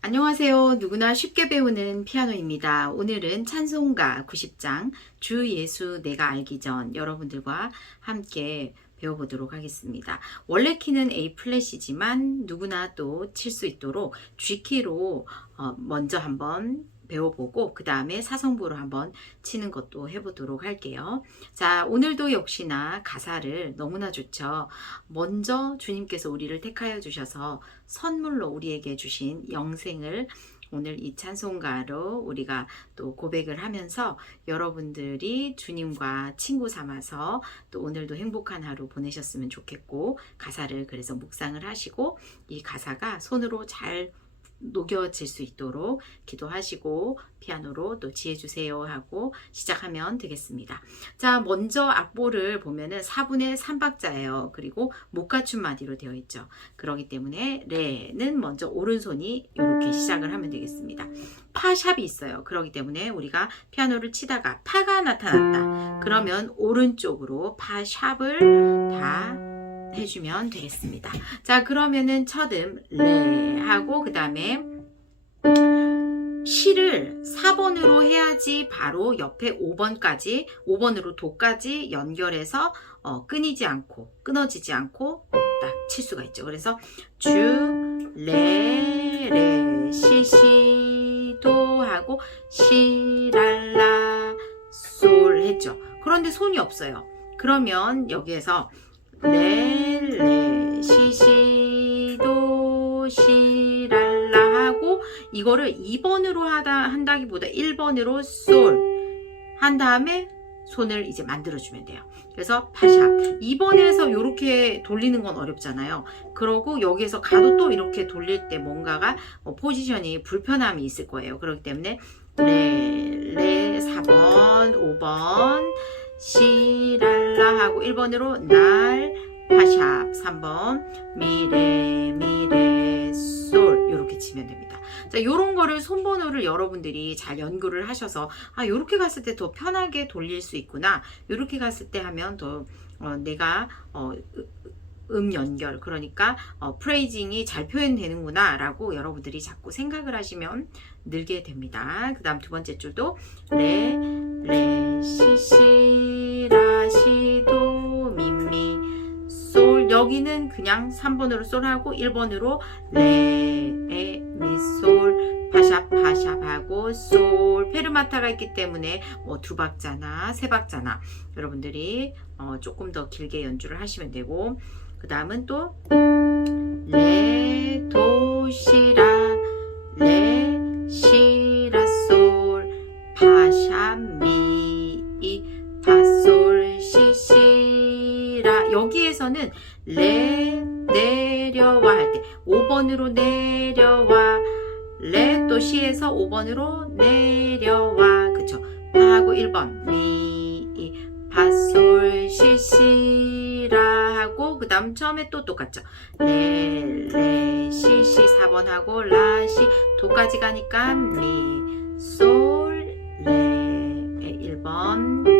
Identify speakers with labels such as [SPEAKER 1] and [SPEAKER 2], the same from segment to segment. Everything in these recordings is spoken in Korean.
[SPEAKER 1] 안녕하세요. 누구나 쉽게 배우는 피아노입니다. 오늘은 찬송가 90장 주 예수 내가 알기 전 여러분들과 함께 배워보도록 하겠습니다. 원래 키는 A 플랫이지만 누구나 또 칠 수 있도록 G 키로 어, 먼저 한번 배워보고 그 다음에 사성부로 한번 치는 것도 해보도록 할게요. 자, 오늘도 역시나 가사를 너무나 좋죠. 먼저 주님께서 우리를 택하여 주셔서 선물로 우리에게 주신 영생을 오늘 이 찬송가로 우리가 또 고백을 하면서 여러분들이 주님과 친구 삼아서 또 오늘도 행복한 하루 보내셨으면 좋겠고 가사를 그래서 묵상을 하시고 이 가사가 손으로 잘 녹여질 수 있도록 기도하시고 피아노로 또 지혜 주세요 하고 시작하면 되겠습니다. 자, 먼저 악보를 보면은 4분의 3박자예요. 그리고 못 갖춘 마디로 되어 있죠. 그러기 때문에 레는 먼저 오른손이 이렇게 시작을 하면 되겠습니다. 파샵이 있어요. 그러기 때문에 우리가 피아노를 치다가 파가 나타났다. 그러면 오른쪽으로 파샵을 다 해주면 되겠습니다. 자, 그러면은 첫음 레 하고 그 다음에 시를 4번으로 해야지 바로 옆에 5번까지 5번으로 도까지 연결해서 어, 끊이지 않고 끊어지지 않고 딱 칠 수가 있죠. 그래서 주, 레, 레, 시, 시, 도 하고 시, 랄, 라, 솔 했죠. 그런데 손이 없어요. 그러면 여기에서 레, 레, 시, 시, 도, 시, 랄, 라 하고 이거를 2번으로 하다 한다기보다 1번으로 솔 한 다음에 손을 이제 만들어주면 돼요. 그래서 파샵 2번에서 이렇게 돌리는 건 어렵잖아요. 그러고 여기에서 가도 또 이렇게 돌릴 때 뭔가가 어, 포지션이 불편함이 있을 거예요. 그렇기 때문에 레, 레 4번, 5번 시랄라 하고 1번으로 날 파샵 3번 미레 미레 솔 이렇게 치면 됩니다. 자, 요런 거를 손번호를 여러분들이 잘 연구를 하셔서 아, 요렇게 갔을 때 더 편하게 돌릴 수 있구나. 요렇게 갔을 때 하면 더 어, 내가 어, 음 연결 그러니까 어, 프레이징이 잘 표현되는구나 라고 여러분들이 자꾸 생각을 하시면 늘게 됩니다. 그 다음 두 번째 줄도 레, 레, 시, 시, 라, 여기는 그냥 3번으로 솔하고 1번으로 레, 에, 미, 솔 파샵 파샵 하고 솔. 페르마타가 있기 때문에 뭐 두 박자나 세 박자나 여러분들이 어, 조금 더 길게 연주를 하시면 되고 그 다음은 또 레, 도, 시 여기에서는 레, 내려와 할 때 5번으로 내려와 레, 또 시에서 5번으로 내려와. 그쵸? 파하고 1번 미, 이, 파, 솔, 시, 시라 하고 그 다음 처음에 또 똑같죠. 레, 레, 시, 시 4번 하고 라, 시 도까지 가니까 미, 솔, 레 1번 파파, 솔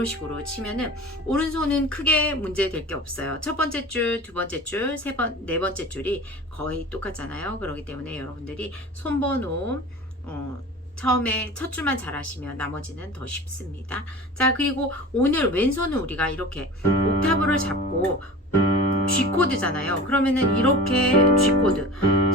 [SPEAKER 1] 이런 식으로 치면은 오른손은 크게 문제 될 게 없어요. 첫 번째 줄, 두 번째 줄, 세 번, 네 번째 줄이 거의 똑같잖아요. 그렇기 때문에 여러분들이 손번호 어, 처음에 첫 줄만 잘하시면 나머지는 더 쉽습니다. 자, 그리고 오늘 왼손은 우리가 이렇게 옥타브를 잡고 G 코드잖아요. 그러면은 이렇게 G 코드,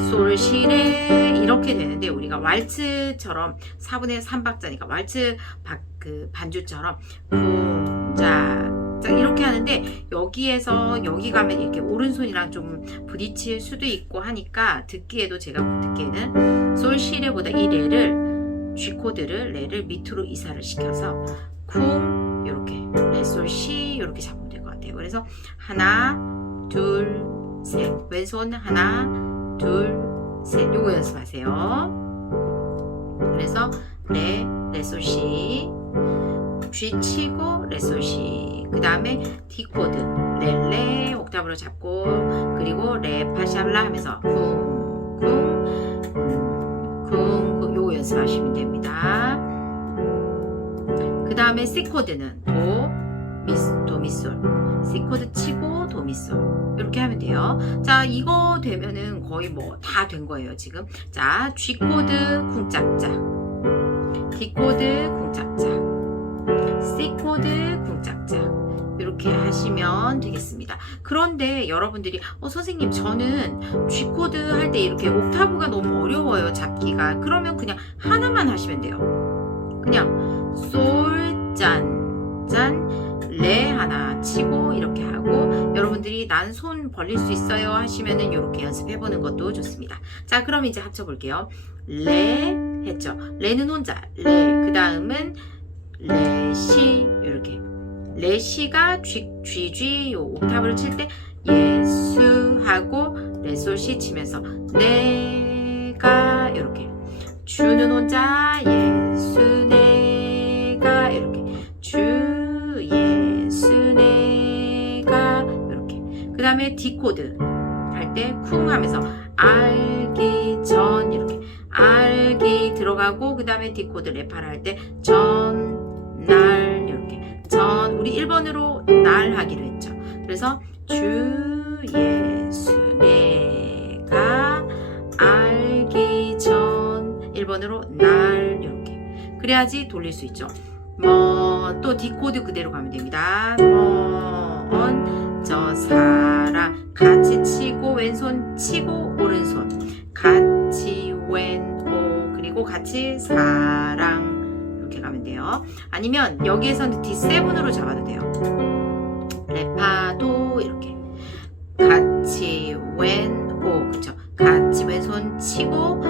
[SPEAKER 1] 솔, 시레 이렇게 되는데 우리가 왈츠처럼 4분의 3박자니까 왈츠 박, 그 반주처럼 쿵자 자, 이렇게 하는데 여기에서 여기 가면 이렇게 오른손이랑 좀 부딪힐 수도 있고 하니까 듣기에도 제가 듣기에는 솔 시레보다 이 레를 G 코드를 레를 밑으로 이사를 시켜서 쿵 이렇게 레 솔 시 이렇게 잡으면 될 것 같아요. 그래서 하나 둘 셋 왼손 하나 둘 셋 요거 연습하세요. 그래서 레 레솔 시 G 치고 레솔 시. 그 다음에 D 코드 레 레 옥타브로 잡고 그리고 레 파샵라 하면서 쿵 쿵 쿵 쿵 요거 연습하시면 됩니다. 그 다음에 C 코드는 도 미스 도 미솔 C 코드 치고 도미솔 이렇게 하면 돼요. 자 이거 되면은 거의 뭐 다 된 거예요 지금. 자 G 코드 쿵짝짝, D 코드 쿵짝짝, C 코드 쿵짝짝. 이렇게 하시면 되겠습니다. 그런데 여러분들이 어 선생님 저는 G 코드 할 때 이렇게 옥타브가 너무 어려워요 잡기가. 그러면 그냥 하나만 하시면 돼요. 그냥 솔 짠 짠 레 하나 치고 이렇게 하고 여러 난 손 벌릴 수 있어요 하시면은 이렇게 연습해 보는 것도 좋습니다. 자 그럼 이제 합쳐 볼게요. 레 했죠. 레는 혼자 레 그다음은 레시 이렇게 레시가 G 요 옥타브를 칠 때 예수 하고 레솔시 치면서 내가 이렇게 주는 혼자 예수 내 다음에 D 코드 할 때 쿵 하면서 알기 전 이렇게 알기 들어가고 그 다음에 D 코드 랩하라 할때 전 날 이렇게 전 우리 1번으로 날 하기로 했죠. 그래서 주 예수 내가 알기 전 1번으로 날 이렇게 그래야지 돌릴 수 있죠. 뭐또 디코드 그대로 가면 됩니다. 뭐언 저 사람 같이 치고 왼손 치고 오른손. 같이 왼오 그리고 같이 사랑. 이렇게 가면 돼요. 아니면 여기에서는 D7으로 잡아도 돼요. 레파도 이렇게. 같이 왼오 그쵸? 같이 왼손 치고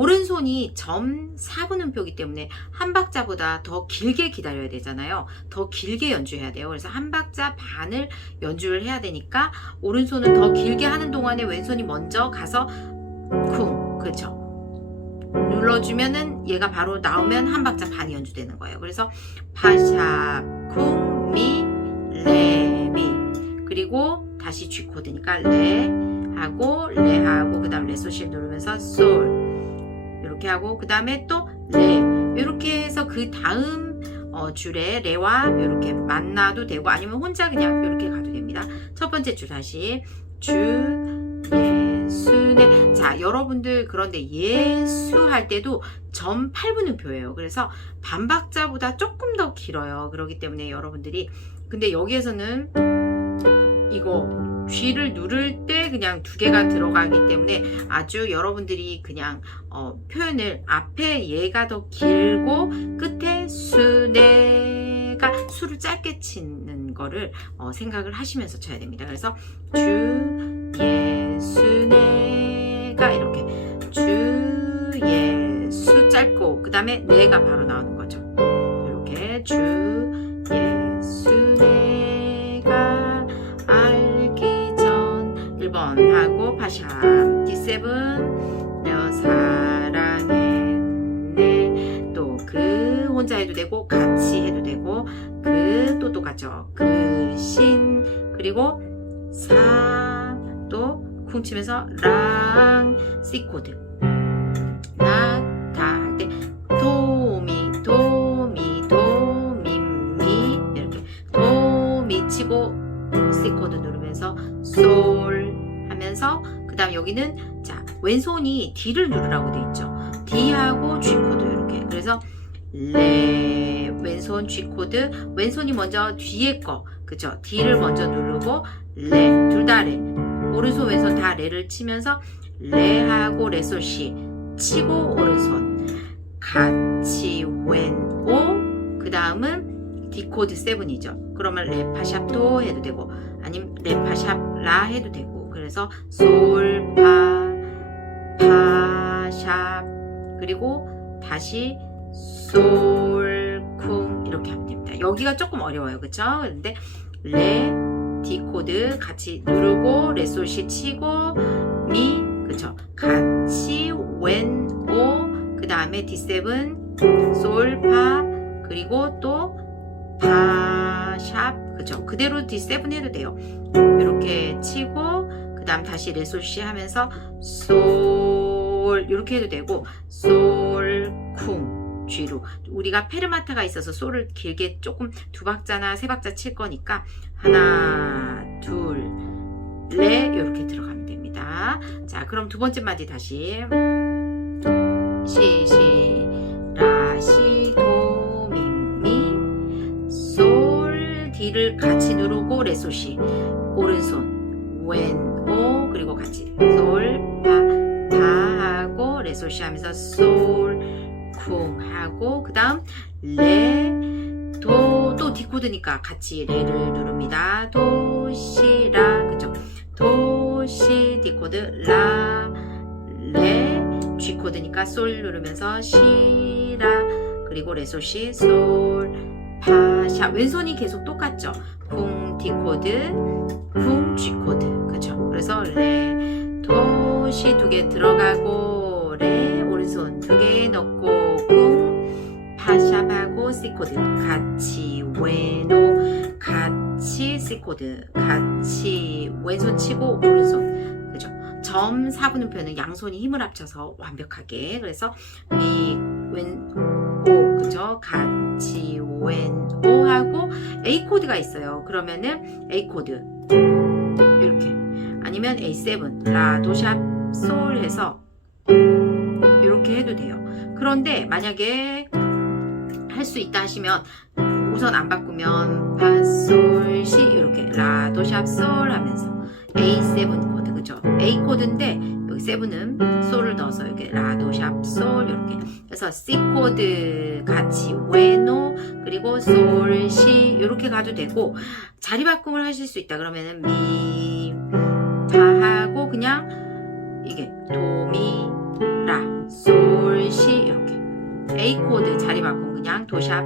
[SPEAKER 1] 오른손이 점 4분음표기 때문에 한 박자보다 더 길게 기다려야 되잖아요. 더 길게 연주해야 돼요. 그래서 한 박자 반을 연주를 해야 되니까 오른손은 더 길게 하는 동안에 왼손이 먼저 가서 쿵 그쵸 눌러주면은 얘가 바로 나오면 한 박자 반이 연주되는 거예요. 그래서 파샵 쿵미 레미 그리고 다시 G 코드니까 레 하고 레 하고 그다음 레 소실 누르면서 솔 이렇게 하고 그 다음에 또 레 이렇게 해서 그 다음 어, 줄에 레와 이렇게 만나도 되고 아니면 혼자 그냥 이렇게 가도 됩니다. 첫 번째 줄 다시 주 예수네 자 여러분들 그런데 예수 할 때도 점 8분음표예요. 그래서 반박자보다 조금 더 길어요. 그렇기 때문에 여러분들이 근데 여기에서는 이거 G를 누를 때 그냥 두 개가 들어가기 때문에 아주 여러분들이 그냥 어, 표현을 앞에 얘가 더 길고 끝에 수네가 수를 짧게 치는 거를 어, 생각을 하시면서 쳐야 됩니다. 그래서 주 예수네가 이렇게 주 예수 짧고 그 다음에 내가 바로 나오는 거죠. 이렇게 주 1번 하고 파샵 D7 너 사랑했네. 또 그 혼자 해도 되고 같이 해도 되고 그 또 똑같죠. 그 신 그리고 사또쿵 치면서 랑 C 코드. 치고 C 코드 누르면서 솔 하면서 그 다음 여기는 자 왼손이 D를 누르라고 돼 있죠. D하고 G 코드 이렇게. 그래서 레 왼손 G 코드. 왼손이 먼저 뒤에 거. 그죠? D를 먼저 누르고 레 둘 다 레. 오른손 왼손 다 레를 치면서 레하고 레솔시 치고 오른손. 같이 왼오. 그 다음은 D 코드 7이죠. 그러면 레파샵도 해도 되고 아니면 레파샵 라 해도 되고 그래서 솔 파 파 샵 그리고 다시 솔 쿵 이렇게 하면 됩니다. 여기가 조금 어려워요. 그쵸? 근데 레, D 코드 같이 누르고 레솔시 치고 미 그쵸? 같이 웬, 오그 다음에 D7 솔 파 그리고 또 파 샵 그죠? 그대로 D7 해도 돼요. 이렇게 치고 그 다음 다시 레솔시 하면서 솔 이렇게 해도 되고 솔쿵 G로 우리가 페르마타가 있어서 솔을 길게 조금 두 박자나 세 박자 칠 거니까 하나 둘, 레 이렇게 들어가면 됩니다. 자, 그럼 두 번째 마디 다시. 시, 시, 라, 시, 도, 미, 미, 솔, 디를 같이 누르고 레, 솔, 시. 오른손 왼, 오 그리고 같이 솔, 파, 파 하고 레, 솔, 시 하면서 솔, 쿵 하고 그 다음 레, 도, 또 디코드니까 같이 레를 누릅니다. 도, 시, 라 그죠? 도, 시, 디코드, 라, 레, G 코드니까 솔 누르면서 시, 라 그리고 레, 솔, 시, 솔, 파, 샤 왼손이 계속 똑같죠? 쿵, D 코드, 쿵, 그래서 레, 도, 시 두 개 들어가고 레, 오른손 두 개 넣고 쿵, 파샵하고 C 코드 같이 왼오 같이 C 코드 같이 왼손 치고 오른손 그죠? 점 4분음표는 양손이 힘을 합쳐서 완벽하게 그래서 미왼오 그죠? 같이 왼오 하고 A 코드가 있어요. 그러면은 A 코드 이렇게 아니면 A7 라 도샵 솔 해서 이렇게 해도 돼요. 그런데 만약에 할 수 있다 하시면 우선 안 바꾸면 파솔시 이렇게 라도샵 솔 하면서 A7 코드 그죠? A 코드인데 여기 7은 솔을 넣어서 이렇게 라도샵 솔 이렇게 그래서 C 코드 같이 웨노 그리고 솔시 이렇게 가도 되고 자리 바꿈을 하실 수 있다 그러면은 미 파하고 그냥 이게 도미 라 솔 시 이렇게 A 코드 자리 바꿈 그냥 도샵.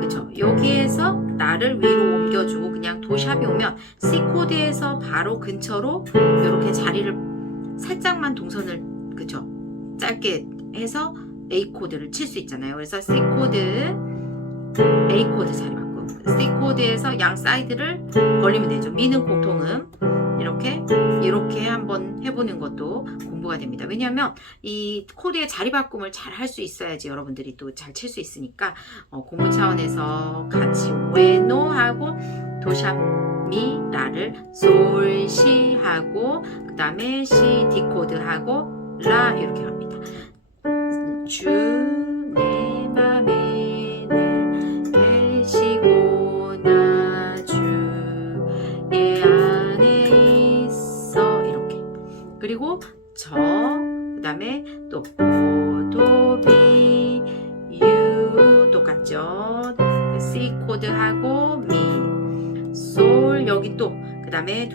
[SPEAKER 1] 그쵸? 여기에서 라를 위로 옮겨주고 그냥 도샵이 오면 C 코드에서 바로 근처로 이렇게 자리를 살짝만 동선을 그쵸? 짧게 해서 A 코드를 칠 수 있잖아요. 그래서 C 코드 A 코드 자리 바꿈 C 코드에서 양 사이드를 벌리면 되죠. 미는 공통음 이렇게 이렇게 한번 해보는 것도 공부가 됩니다. 왜냐하면 이 코드의 자리 바꿈을 잘 할 수 있어야지 여러분들이 또 잘 칠 수 있으니까 어, 공부 차원에서 같이 웨노 하고 도샵 미 라를 솔 시 하고 그 다음에 시 디 코드 하고 라 이렇게 갑니다. 주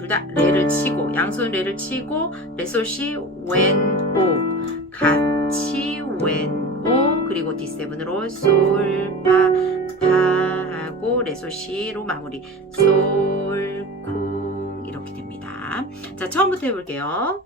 [SPEAKER 1] 둘 다 레를 치고 양손 레를 치고 레솔시 웬오 같이 웬오 그리고 D7으로 솔파 파 하고 레솔시로 마무리 솔쿵 이렇게 됩니다. 자 처음부터 해볼게요.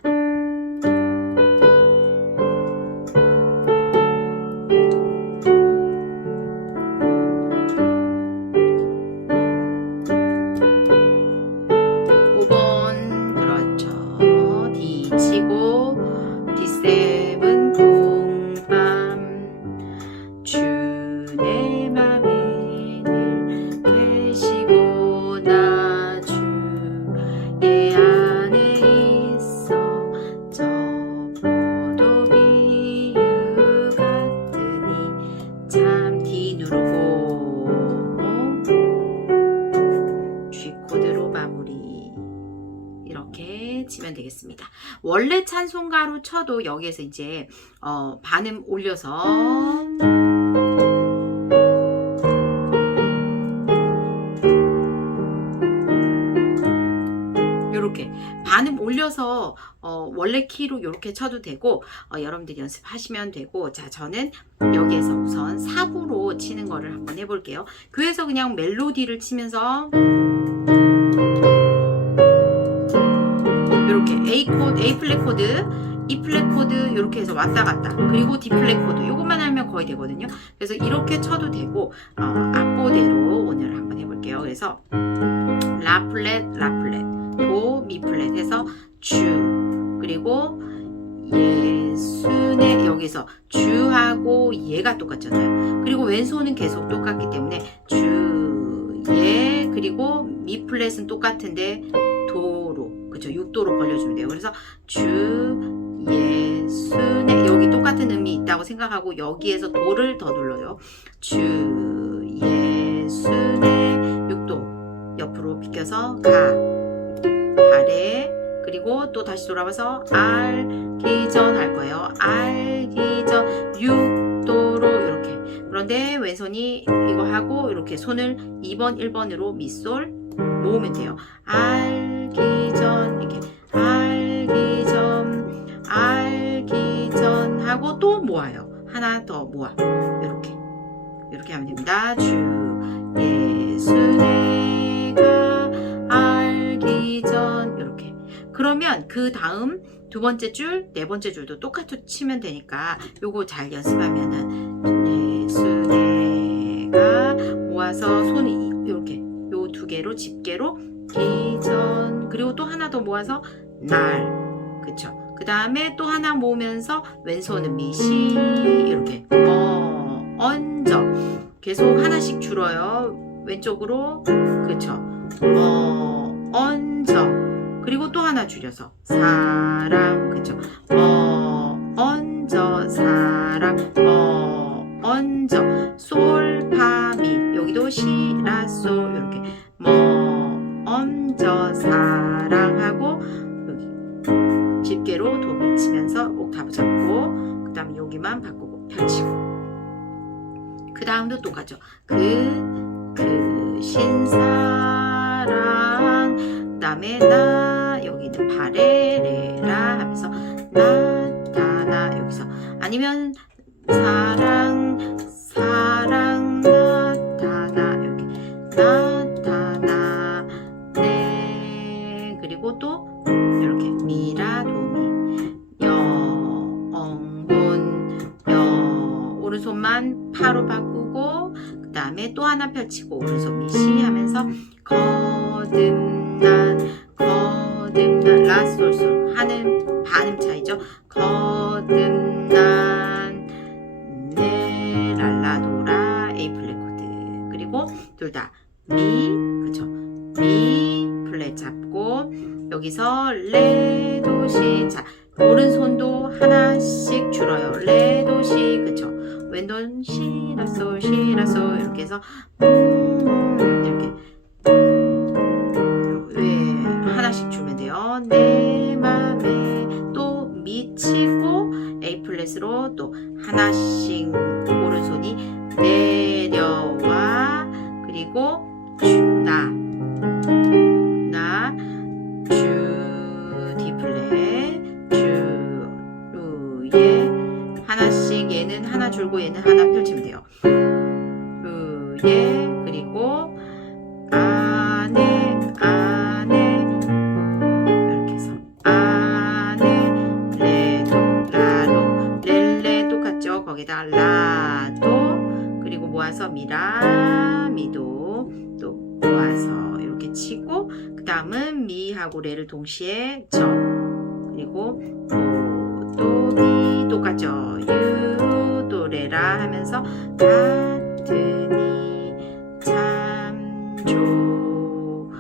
[SPEAKER 1] G 코드로 마무리 이렇게 치면 되겠습니다. 원래 찬송가로 쳐도 여기에서 이제 어, 반음 올려서 올려서 어, 원래 키로 이렇게 쳐도 되고 어, 여러분들이 연습하시면 되고 자 저는 여기에서 우선 4부로 치는 거를 한번 해볼게요. 그래서 그냥 멜로디를 치면서 이렇게 A 코드, A 플랫 코드, E 플랫 코드 이렇게 해서 왔다 갔다 그리고 D 플랫 코드 이것만 하면 거의 되거든요. 그래서 이렇게 쳐도 되고 어, 악보대로 오늘 한번 해볼게요. 그래서 라 플랫, 라 플랫, 도, 미 플랫 해서 주 그리고 예순의 여기서 주하고 예가 똑같잖아요. 그리고 왼손은 계속 똑같기 때문에 주, 예 그리고 미 플랫은 똑같은데 그쵸 6도로 벌려주면 돼요. 그래서 주 예수네 여기 똑같은 음이 있다고 생각하고 여기에서 도를 더 눌러요. 주 예수네 6도 옆으로 비껴서 가 아래 그리고 또 다시 돌아와서 알기 전 할 거예요. 알기 전 6도로 이렇게 그런데 왼손이 이거 하고 이렇게 손을 2번 1번으로 밑솔 모으면 돼요. 알기 전 이렇게 알기 전 알기 전 하고 또 모아요. 하나 더 모아 이렇게 이렇게 하면 됩니다. 주 예수 내 그러면 그 다음 두 번째 줄, 네 번째 줄도 똑같이 치면 되니까 요거 잘 연습하면은 예수 내가 모아서 손이 이렇게 요 두 개로 집게로 기전 그리고 또 하나 더 모아서 날. 그쵸? 그 다음에 또 하나 모으면서 왼손은 미시 이렇게. 어 얹어. 계속 하나씩 줄어요. 왼쪽으로. 그쵸? 어 얹어 그리고 또 하나 줄여서 사랑. 그쵸? 어 얹어 사랑. 어 얹어 솔파미. 여기도 시라솔 이렇게. 뭐 얹어 사랑하고 여기 집게로 도 미 치면서 옥타브 잡고 그 다음에 여기만 바꾸고 펼치고. 그 다음도 똑같죠. 그, 그 신사랑. 그 다음에 나 바레레라 하면서 나타나 여기서. 아니면 사랑 사랑 나타나 이렇게. 나타나 네. 그리고 또 이렇게. 미라도미. 영혼 여 오른손만 파로 바꾸고 그 다음에 또 하나 펼치고 오른손 미시 하면서 거듭난 라솔솔. 하는 반음 차이죠. 거듭난 네 랄라도라 A 플랫 코드. 그리고 둘 다 미 그쵸? 미 플랫 잡고 여기서 레 도시 자. 오른손도 하나씩 줄어요. 레 도시 그쵸? 왼손 시라솔 시라솔. 이렇게 해서 음, 이렇게. 왜 하나씩 주면 돼요 내 맘에 또 미치고 A 플랫으로 또 하나씩 오른손이 내려와 그리고 나, 나, 주, D 플랫, 주, 루에 하나씩 얘는 하나 줄고 얘는 하나 펼치면 돼요. 모아서 미라 미도 또 모아서 이렇게 치고 그 다음은 미하고 레를 동시에 저 그리고 도도미 똑같죠 유도 레라 하면서 같으니 참 좋은.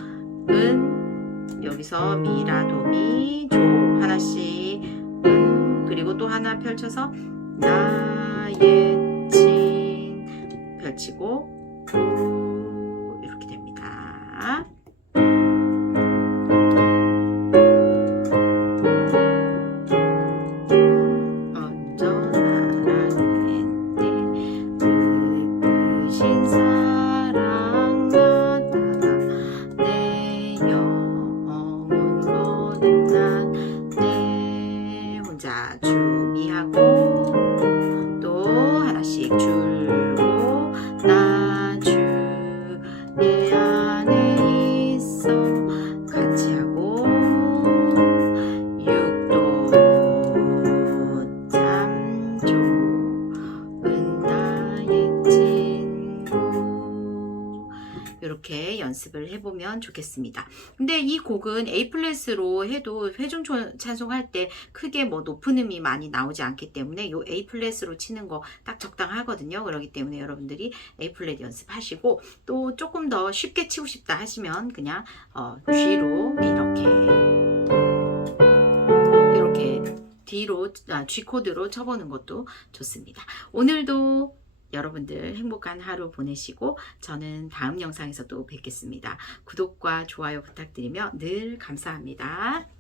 [SPEAKER 1] 여기서 미라 도미 조 하나씩 은. 그리고 또 하나 펼쳐서 나의 친 펼치고 이렇게 연습을 해보면 좋겠습니다. 근데 이 곡은 A 플랫으로 해도 회중 초- 찬송할 때 크게 뭐 높은 음이 많이 나오지 않기 때문에 요 A 플랫으로 치는 거 딱 적당하거든요. 그렇기 때문에 여러분들이 A 플랫 연습하시고 또 조금 더 쉽게 치고 싶다 하시면 그냥 어, G로 이렇게 D로 아, G 코드로 쳐보는 것도 좋습니다. 오늘도 여러분들 행복한 하루 보내시고 저는 다음 영상에서 또 뵙겠습니다. 구독과 좋아요 부탁드리며 늘 감사합니다.